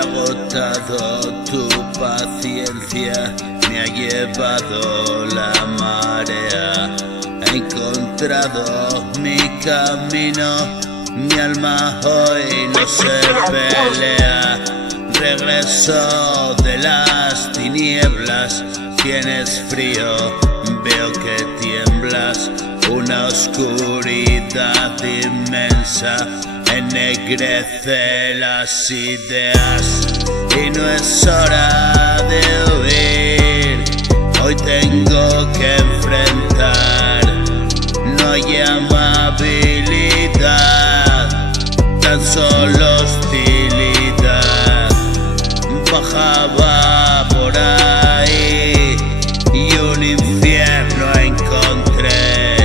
agotado, tu paciencia me ha llevado la marea. He encontrado mi camino, mi alma hoy no se pelea. Regreso de las tinieblas, tienes frío, veo que tiemblas. Una oscuridad inmensa ennegrece las ideas y no es hora de huir. Hoy tengo que enfrentar, no hay amabilidad, tan solo hostilidad. Bajaba por ahí y un infierno encontré,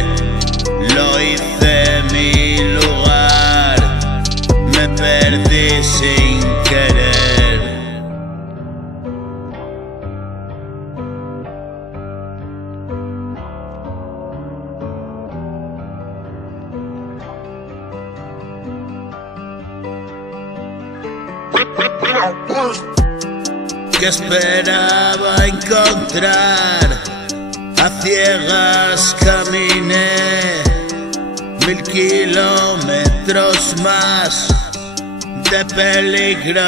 lo hice mi lugar, me perdí sin querer. Que esperaba encontrar, a ciegas caminé 1000 kilómetros más de peligros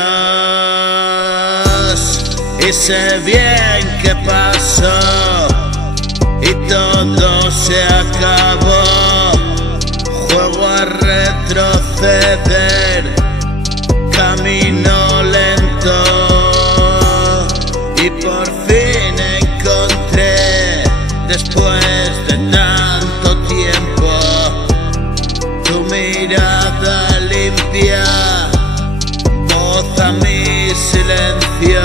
y sé bien qué pasó y todo se acabó. Juego a retroceder, camino lento y por fin encontré, después de tanto tiempo, tu mirada limpia, voz a mi silencio.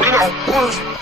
Reno Wrrst.